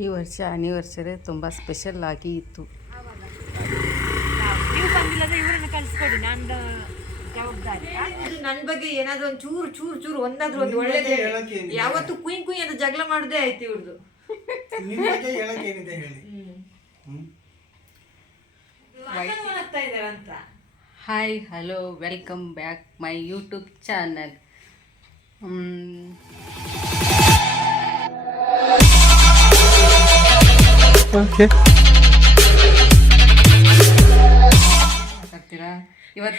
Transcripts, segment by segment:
ಈ ವರ್ಷ ಆ್ಯನಿವರ್ಸರಿ ತುಂಬ ಸ್ಪೆಷಲ್ ಆಗಿ ಇತ್ತು. ನೀವು ಬಂದಿಲ್ಲದ್ರೆ ಇವರನ್ನು ಕಳಿಸ್ಕೊಡಿ, ನಾನು ಜವಾಬ್ದಾರಿ. ನನ್ನ ಬಗ್ಗೆ ಏನಾದ್ರು ಒಂದು ಚೂರು ಚೂರು ಚೂರು ಒಂದಾದ್ರೂ ಒಂದು ಒಳ್ಳೇದೇ. ಯಾವತ್ತು ಕುಯ್ ಕುಯ್ ಅಂತ ಜಗಳ ಮಾಡೋದೇ ಆಯ್ತು ಇವ್ರದ್ದು. ಅಂತ. Hi, hello, welcome back my YouTube channel.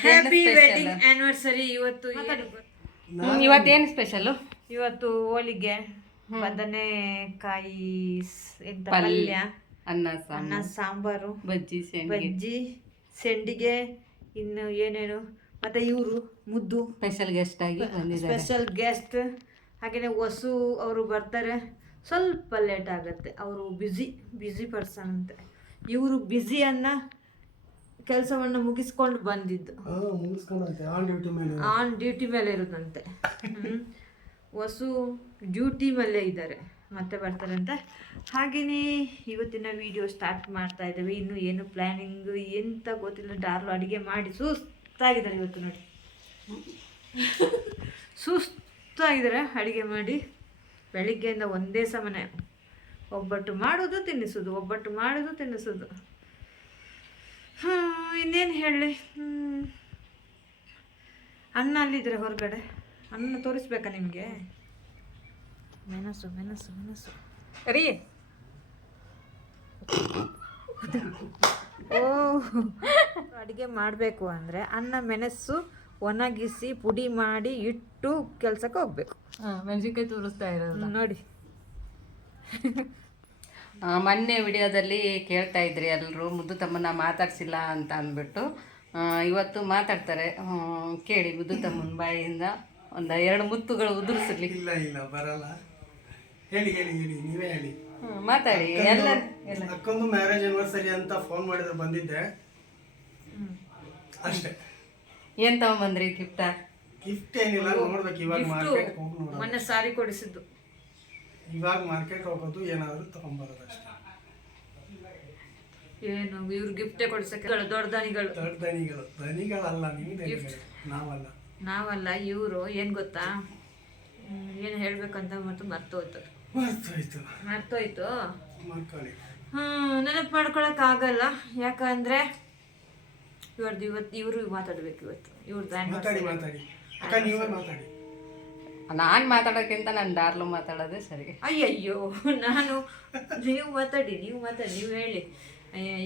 Happy wedding anniversary. ಇವತ್ತೇನು ಸ್ಪೆಷಲು? ಇವತ್ತು ಹೋಳಿಗೆ, ಬದನೆಕಾಯಿ ಎಂತ ಪಲ್ಯ, ಅನ್ನ ಸಾಂಬಾರು, ಬಜ್ಜಿ ಸೆಂಡಿಗೆ, ಇನ್ನು ಏನೇನು, ಮತ್ತೆ ಇವರು ಮುದ್ದು ಸ್ಪೆಷಲ್ ಗೆಸ್ಟ್ ಆಗಿ ಬಂದಿದ್ದಾರೆ. Special guest. ಹಾಗೆಯೇ ಹೊಸು ಅವರು ಬರ್ತಾರೆ, ಸ್ವಲ್ಪ ಲೇಟ್ ಆಗುತ್ತೆ. ಅವರು ಬ್ಯುಸಿ ಪರ್ಸನ್ ಅಂತೆ. ಇವರು ಬ್ಯುಸಿಯನ್ನು ಕೆಲಸವನ್ನು ಮುಗಿಸ್ಕೊಂಡು ಬಂದಿದ್ದು, ಆನ್ ಡ್ಯೂಟಿ ಮೇಲೆ ಇರೋದಂತೆ. ಹೊಸು ಡ್ಯೂಟಿ ಮೇಲೆ ಇದ್ದಾರೆ, ಮತ್ತೆ ಬರ್ತಾರಂತೆ. ಹಾಗೆಯೇ ಇವತ್ತಿನ ವಿಡಿಯೋ ಸ್ಟಾರ್ಟ್ ಮಾಡ್ತಾ ಇದ್ದೇವೆ. ಇನ್ನು ಏನು ಪ್ಲ್ಯಾನಿಂಗು ಎಂತ ಗೊತ್ತಿಲ್ಲ. ಡಾರ್ಲು ಅಡುಗೆ ಮಾಡಿ ಸುಸ್ತಾಗಿದ್ದಾರೆ ಇವತ್ತು. ನೋಡಿ, ಸುಸ್ತಾಗಿದ್ದಾರೆ ಅಡುಗೆ ಮಾಡಿ. ಬೆಳಿಗ್ಗೆಯಿಂದ ಒಂದೇ ಸಮನೆ ಒಬ್ಬಟ್ಟು ಮಾಡೋದು ತಿನ್ನಿಸೋದು. ಇನ್ನೇನು ಹೇಳಲಿ. ಅಣ್ಣ ಅಲ್ಲಿದ್ರೆ ಹೊರಗಡೆ. ಅಣ್ಣ ತೋರಿಸ್ಬೇಕಾ ನಿಮಗೆ? ಮೆಣಸು ರೀ. ಓ, ಅಡುಗೆ ಮಾಡಬೇಕು ಅಂದರೆ ಅನ್ನ ಮೆಣಸು ಒಣಗಿಸಿ ಪುಡಿ ಮಾಡಿ ಇಟ್ಟು ಕೆಲಸಕ್ಕೆ ಹೋಗ್ಬೇಕು. ಮೆಣಸಿನ್ಕಾಯಿ ತೋರಿಸ್ತಾ ಇರೋದು ನೋಡಿ. ಮೊನ್ನೆ ವಿಡಿಯೋದಲ್ಲಿ ಕೇಳ್ತಾ ಇದ್ರಿ ಎಲ್ಲರೂ, ಮುದ್ದು ತಮ್ಮನ ಮಾತಾಡ್ಸಿಲ್ಲ ಅಂತ ಅಂದ್ಬಿಟ್ಟು. ಇವತ್ತು ಮಾತಾಡ್ತಾರೆ. ಕೇಳಿ, ಮುದ್ದು ತಮ್ಮನ ಬಾಯಿಯಿಂದ ಒಂದು 2 ಮುತ್ತುಗಳು ಉದುರಿಸಲಿ. ಇಲ್ಲ ಬರಲ್ಲ. ಹೇಳಿ ನೀವೇ ಹೇಳಿ. ಮಾತಾಡಿ. ಅಕ್ಕೊಂದು ಮ್ಯಾರೇಜ್ ಆನಿವರ್ಸರಿ ಅಂತ ಫೋನ್ ಮಾಡಿದ್ರೆ ಬಂದಿದ್ದೆ ಅಷ್ಟೇ. ಏನ್ ತಗೊಂಬಂದ್ರಿ ಗಿಫ್ಟ? ಗಿಫ್ಟ್ ಏನಿಲ್ಲ, ನೋಡ್ಬೇಕು. ಇವಾಗ ಮಾರ್ಕೆಟ್ ಹೋಗಿ ನೋಡೋದು. ಮೊನ್ನೆ ಸಾರಿ ಕೊಡಿಸಿದ್ದು. ಇವಾಗ ಮಾರ್ಕೆಟ್ ಹೋಗೋದು, ಏನಾದ್ರು ತಗೊಂಡ್ಬರೋದು ಅಷ್ಟೇ. ಏನು ಇವ್ರು ಗಿಫ್ಟೇ ಕೊಡ್ಸಕ್ಕೆ ದೊಡ್ಡ ದನಿಗಳಲ್ಲ, ನೀವು ನಾವಲ್ಲ. ಇವರು ಏನು ಗೊತ್ತಾ, ಏನು ಹೇಳ್ಬೇಕಂತ ಮತ್ತು ಮರ್ತೋಯ್ತು. ನೆನಪು ಮಾಡ್ಕೊಳಕ್ಕಾಗಲ್ಲ. ಯಾಕಂದ್ರೆ ಇವರು ಮಾತಾಡ್ಬೇಕು ಇವತ್ತು. ನಾನು ಮಾತಾಡೋಕ್ಕಿಂತ ನಾನು ಡಾರ್ಲು ಮಾತಾಡೋದೇ ಸರಿ. ಅಯ್ಯಯ್ಯೋ, ನೀವು ಮಾತಾಡಿ, ನೀವು ಹೇಳಿ.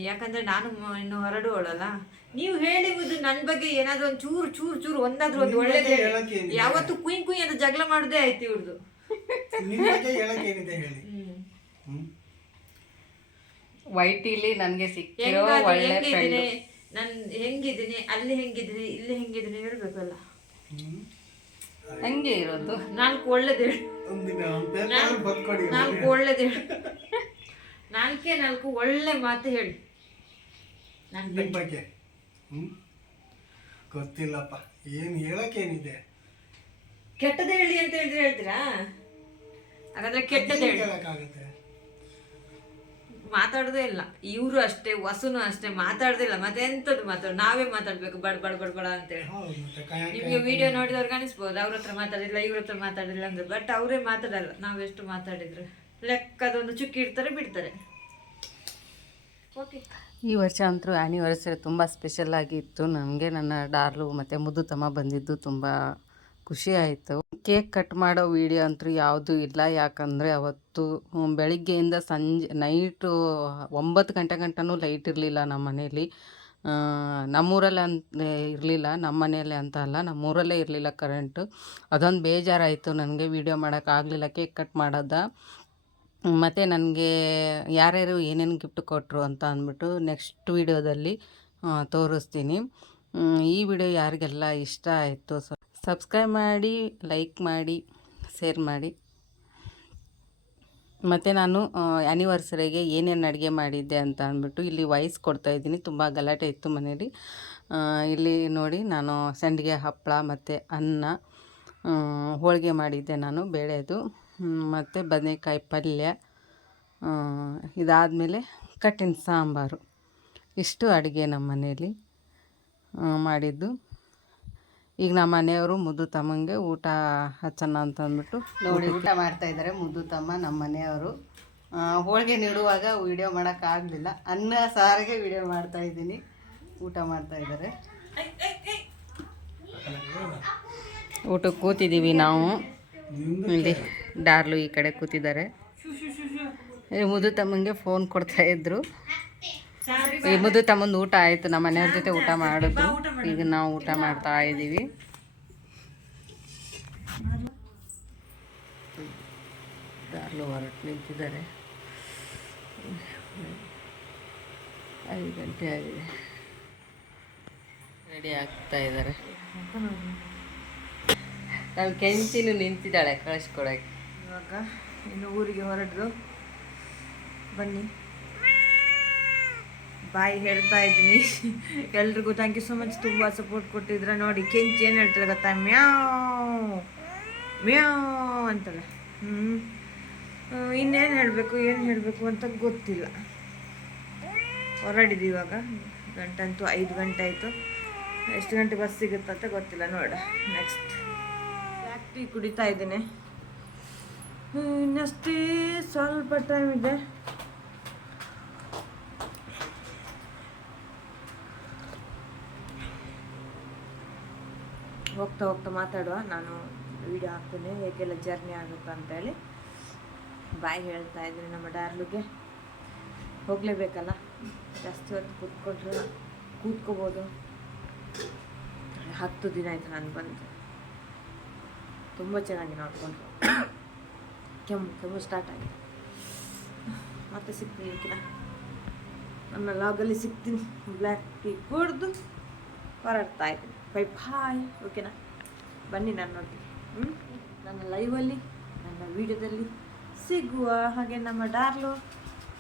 ಯಾಕಂದ್ರೆ ನಾನು ಇನ್ನು ಹೊರಡುವಳಲ್ಲ. ನೀವು ಹೇಳಿ ಮುದ್ದು, ನನ್ನ ಬಗ್ಗೆ ಏನಾದ್ರು ಒಂದು ಚೂರು ಒಂದಾದ್ರೂ ಒಂದು ಒಳ್ಳೇದೇ. ಯಾವತ್ತು ಕುಯ್ ಅಂತ ಜಗಳ ಮಾಡೋದೇ ಆಯ್ತು ಇವ್ರದ್ದು. ವೈಟಿಲಿ ನನಗೆ ಸಿಕ್ಕಿರೋ ಒಳ್ಳೆ ಫ್ರೆಂಡ್. ನಾನು ಹೆಂಗಿದ್ದೀನಿ, ಅಲ್ಲಿ ಹೆಂಗಿದ್ದೀನಿ, ಇಲ್ಲಿ ಹೆಂಗಿದ್ದೀನಿ ಹೇಳ್ಬೇಕಲ್ಲ. ಹಂಗೆ ಇರೋದು. 4 ಒಳ್ಳೇದು ಹೇಳಿ. 4 ಒಳ್ಳೇದು ಹೇಳಿ. 4 ಒಳ್ಳೆ ಮಾತು ಹೇಳಿ ನನ್ನ ಬಗ್ಗೆ. ಗೊತ್ತಿಲ್ಲಪ್ಪ, ಏನು ಹೇಳಕ್ಕೇನಿದೆ. ಕೆಟ್ಟದ್ದು ಹೇಳಿ ಅಂತ ಹೇಳಿದ್ರೆ ಹೇಳ್ತೀರಾ? ಹಾಗಾದ್ರೆ ಕೆಟ್ಟದ್ದು ಹೇಳಕ್ಕಾಗತ್ತೆ. ಮಾತಾಡೋದೇ ಇಲ್ಲ. ಇವರು ಅಷ್ಟೇ, ವಸುನು ಅಷ್ಟೇ, ಮಾತಾಡೋದೇ ಇಲ್ಲ. ಮತ್ತೆ ಎಂಥದ್ದು ನಾವೇ ಮಾತಾಡ್ಬೇಕು ಬಡ ಅಂತೇಳಿ. ನಿಮಗೆ ವಿಡಿಯೋ ನೋಡಿದವ್ರಿಗೆ ಅನಿಸ್ಬೋದು ಅವ್ರ ಹತ್ರ ಮಾತಾಡಿಲ್ಲ, ಇವ್ರ ಹತ್ರ ಮಾತಾಡಿಲ್ಲ ಅಂದ್ರೆ. ಬಟ್ ಅವರೇ ಮಾತಾಡಲ್ಲ. ನಾವೆಷ್ಟು ಮಾತಾಡಿದ್ರು ಲೆಕ್ಕದೊಂದು ಚುಕ್ಕಿ ಇಡ್ತಾರೆ, ಬಿಡ್ತಾರೆ. ಓಕೆ, ಈ ವರ್ಷ ಅಂತೂ ಆ್ಯನಿವರ್ಸರಿ ತುಂಬ ಸ್ಪೆಷಲ್ ಆಗಿತ್ತು ನನಗೆ. ನನ್ನ ಡಾರ್ಲು ಮತ್ತು ಮುದ್ದು ತಮ್ಮ ಬಂದಿದ್ದು ತುಂಬ ಖುಷಿ ಆಯಿತು. ಕೇಕ್ ಕಟ್ ಮಾಡೋ ವಿಡಿಯೋ ಅಂತೂ ಯಾವುದೂ ಇಲ್ಲ. ಯಾಕಂದರೆ ಅವತ್ತು ಬೆಳಿಗ್ಗೆಯಿಂದ ನೈಟು 9 ಗಂಟೆ ಗಂಟನೂ ಲೈಟ್ ಇರಲಿಲ್ಲ ನಮ್ಮ ಮನೇಲಿ. ನಮ್ಮೂರಲ್ಲಿ ಅಂತ ಇರಲಿಲ್ಲ, ನಮ್ಮ ಮನೆಯಲ್ಲೇ ಅಂತ ಅಲ್ಲ, ನಮ್ಮೂರಲ್ಲೇ ಇರಲಿಲ್ಲ ಕರೆಂಟು. ಅದೊಂದು ಬೇಜಾರಾಯಿತು ನನಗೆ. ವೀಡಿಯೋ ಮಾಡೋಕ್ಕಾಗಲಿಲ್ಲ ಕೇಕ್ ಕಟ್ ಮಾಡೋದ. ಮತ್ತು ನನಗೆ ಯಾರ್ಯಾರು ಏನೇನು ಗಿಫ್ಟ್ ಕೊಟ್ಟರು ಅಂತ ಅಂದ್ಬಿಟ್ಟು ನೆಕ್ಸ್ಟ್ ವೀಡಿಯೋದಲ್ಲಿ ತೋರಿಸ್ತೀನಿ. ಈ ವಿಡಿಯೋ ಯಾರಿಗೆಲ್ಲ ಇಷ್ಟ ಆಯಿತು ಸಬ್ಸ್ಕ್ರೈಬ್ ಮಾಡಿ, ಲೈಕ್ ಮಾಡಿ, ಶೇರ್ ಮಾಡಿ. ಮತ್ತು ನಾನು ಆ್ಯನಿವರ್ಸರಿಗೆ ಏನೇನು ಅಡುಗೆ ಮಾಡಿದ್ದೆ ಅಂತ ಅಂದ್ಬಿಟ್ಟು ಇಲ್ಲಿ ವಾಯ್ಸ್ ಕೊಡ್ತಾಯಿದ್ದೀನಿ. ತುಂಬ ಗಲಾಟೆ ಇತ್ತು ಮನೇಲಿ. ಇಲ್ಲಿ ನೋಡಿ, ನಾನು ಸಂಡಿಗೆ, ಹಪ್ಪಳ ಮತ್ತು ಅನ್ನ, ಹೋಳಿಗೆ ಮಾಡಿದ್ದೆ ನಾನು ಬೇಳೆದು, ಮತ್ತು ಬದನೆಕಾಯಿ ಪಲ್ಯ, ಇದಾದಮೇಲೆ ಕಟ್ಟಿನ ಸಾಂಬಾರು. ಇಷ್ಟು ಅಡುಗೆ ನಮ್ಮ ಮನೇಲಿ ಮಾಡಿದ್ದು. ಈಗ ನಮ್ಮ ಮನೆಯವರು ಮುದ್ದು ತಮ್ಮಂಗೆ ಊಟ ಹಚ್ಚೋಣ ಅಂತ ಅಂದ್ಬಿಟ್ಟು ನೋಡಿ ಊಟ ಮಾಡ್ತಾಯಿದ್ದಾರೆ. ಮುದ್ದು ತಮ್ಮ ನಮ್ಮ ಮನೆಯವರು ಹೋಳಿಗೆ ನೀಡುವಾಗ ವೀಡಿಯೋ ಮಾಡೋಕ್ಕಾಗಲಿಲ್ಲ, ಅನ್ನ ಸಾರಿಗೆ ವೀಡಿಯೋ ಮಾಡ್ತಾಯಿದ್ದೀನಿ. ಊಟ ಮಾಡ್ತಾಯಿದ್ದಾರೆ. ಊಟಕ್ಕೆ ಕೂತಿದ್ದೀವಿ ನಾವು. ಇಲ್ಲಿ ಡಾರ್ಲು ಈ ಕಡೆ ಕೂತಿದ್ದಾರೆ. ಮುದ್ದು ತಮ್ಮಂಗೆ ಫೋನ್ ಕೊಡ್ತಾಯಿದ್ರು. ಈ ಮುದ್ದು ತಮ್ಮಂದು ಊಟ ಆಯಿತು, ನಮ್ಮ ಮನೆಯವ್ರ ಜೊತೆ ಊಟ ಮಾಡಿದ್ರು. ಈಗ ನಾವು ಊಟ ಮಾಡ್ತಾ ಇದ್ದೀವಿ. ಡಾರ್ಲು ಹೊರಟು ನಿಂತಿದ್ದಾರೆ. 5 ಗಂಟೆ ಆಗಿದೆ. ರೆಡಿ ಆಗ್ತಾ ಇದ್ದಾರೆ. ನಾವು ಕೆಂಚಿನೂ ನಿಂತಿದ್ದಾಳೆ ಕಳಿಸ್ಕೊಡಕ್ಕೆ. ಇವಾಗ ಇನ್ನು ಊರಿಗೆ ಹೊರಡ್ದು ಬನ್ನಿ, ಬಾಯಿ ಹೇಳ್ತಾ ಇದ್ದೀನಿ. ಎಲ್ರಿಗೂ ಥ್ಯಾಂಕ್ ಯು ಸೊ ಮಚ್, ತುಂಬ ಸಪೋರ್ಟ್ ಕೊಟ್ಟಿದ್ರ. ನೋಡಿ ಕೆಂಚಿ ಏನು ಹೇಳ್ತಾಳೆ ಗೊತ್ತಾ, ಮ್ಯಾವ್ ಮ್ಯಾವ್ ಅಂತಾಳೆ. ಇನ್ನೇನು ಹೇಳಬೇಕು ಏನು ಹೇಳಬೇಕು ಅಂತ ಗೊತ್ತಿಲ್ಲ. ಹೊರಡಿದ್ವಿ ಇವಾಗ. ಗಂಟಂತೂ 5 ಗಂಟೆ ಆಯಿತು. ಎಷ್ಟು ಗಂಟೆ ಬಸ್ ಸಿಗುತ್ತಂತ ಗೊತ್ತಿಲ್ಲ. ನೋಡ ನೆಕ್ಸ್ಟ್ ಬ್ಲ್ಯಾಕ್ ಟೀ ಕುಡಿತಾ ಇದ್ದೀನಿ. ಇನ್ನಷ್ಟೇ ಸ್ವಲ್ಪ ಟೈಮ್ ಇದೆ. ಹೋಗ್ತಾ ಹೋಗ್ತಾ ಮಾತಾಡುವ. ನಾನು ವಿಡಿಯೋ ಹಾಕ್ತೀನಿ ಹೇಗೆಲ್ಲ ಜರ್ನಿ ಆಗುತ್ತೆ ಅಂತೇಳಿ. ಬಾಯ್ ಹೇಳ್ತಾ ಇದ್ದೀನಿ. ನಮ್ಮ ಡಾರ್ಲಿಗೆ ಹೋಗಲೇಬೇಕಲ್ಲ, ಜಾಸ್ತಿ ಹೊತ್ತು ಕೂತ್ಕೋಬೋದು. 10 ದಿನ ಆಯಿತು ನಾನು ಬಂದು. ತುಂಬ ಚೆನ್ನಾಗಿ ನೋಡ್ಕೊಂಡು. ಕೆಮ್ಮು ಸ್ಟಾರ್ಟ್ ಆಗಿದೆ. ಮತ್ತೆ ಸಿಗ್ತೀನಿ ಓಕೆನಾ, ನನ್ನ ಲಾಗಲ್ಲಿ ಸಿಗ್ತೀನಿ. ಬ್ಲ್ಯಾಕ್ ಟೀ ಕುಡಿದು ಹೊರಡ್ತಾ ಇದ್ದೀನಿ. ಬೈ ಬಾಯ್ ಓಕೆನಾ. ಬನ್ನಿ ನನ್ನೊಟ್ಟಿಗೆ ನನ್ನ ಲೈವಲ್ಲಿ, ನನ್ನ ವೀಡಿಯೋದಲ್ಲಿ ಸಿಗುವ. ಹಾಗೆ ನಮ್ಮ ಡಾರ್ಲು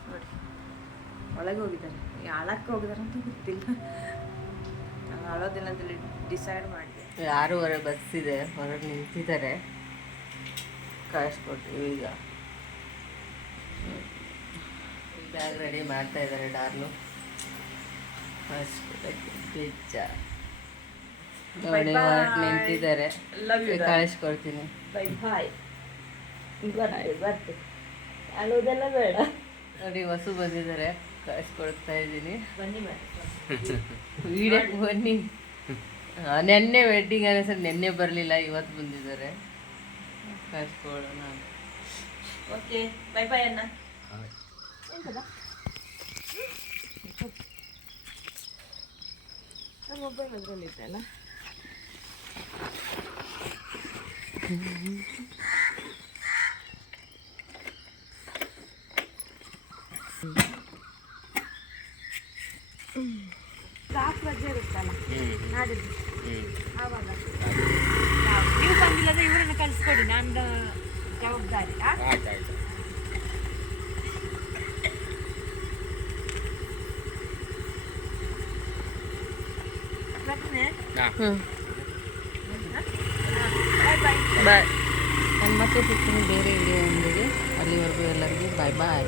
ನೋಡಿ ಒಳಗೆ ಹೋಗಿದ್ದಾರೆ. ಆಳಕ್ಕೆ ಹೋಗಿದ್ದಾರೆ ಅಂತ ಗೊತ್ತಿಲ್ಲ. ನಾನು ಅಳೋದಿಲ್ಲ ಅಂತೇಳಿ ಡಿಸೈಡ್ ಮಾಡಿದೆ. 6:30 ಬಸ್ ಇದೆ, ಹೊರಗೆ ನಿಂತಿದ್ದಾರೆ. ಕಳಿಸ್ಕೊಡ್ತೀವಿ. ಈಗ ಬ್ಯಾಗ್ ರೆಡಿ ಮಾಡ್ತಾ ಇದ್ದಾರೆ ಡಾರ್ಲು. ಪಿಜ್ಜ ನೋಡಿ ಹೊರಗೆ ನಿಂತಿದ್ದಾರೆ. ಕಳಿಸ್ಕೊಡ್ತೀನಿ. Bye bye. ಬರ್ತೆ ಅಳೋದೆಲ್ಲ ಬೇಡ. ನೋಡಿ ಹೊಸು ಬಂದಿದ್ದಾರೆ, ಕಳಿಸ್ಕೊಡ್ತಾ ಇದ್ದೀನಿ. ಬನ್ನಿ ಮತ್ತೆ ವೀಡಿಯೋಕ್ಕೆ ಬನ್ನಿ. ನೆನ್ನೆ ವೆಡ್ಡಿಂಗ್ ಅನಿಸರ್, ನೆನ್ನೆ ಬರಲಿಲ್ಲ, ಇವತ್ತು ಬಂದಿದ್ದಾರೆ. ಕಳಿಸ್ಕೊಡೋಣ. ಓಕೆ ಬೈ ಬಾಯ್ ಅಣ್ಣ. ಮೊಬೈಲ್ ಅದರಲ್ಲಿ ಇತ್ತಲ್ಲ. ರಜೆ ಇರುತ್ತಲ್ಲ ನಾಡಿದ್ದು, ಆವಾಗ ನೀವು ಬಂದಿಲ್ಲದ್ರೆ ಇವರನ್ನು ಕಳಿಸ್ಕೊಡಿ, ನಂದು ಜವಾಬ್ದಾರಿ. ಬಾಯ್. ನಾನು ಮತ್ತೆ ಸಿಗ್ತೀನಿ ಬೇರೆ ವಿಡಿಯೋ ಒಂದಿಗೆ. ಅಲ್ಲಿವರೆಗೂ ಎಲ್ಲರಿಗೂ ಬಾಯ್ ಬಾಯ್.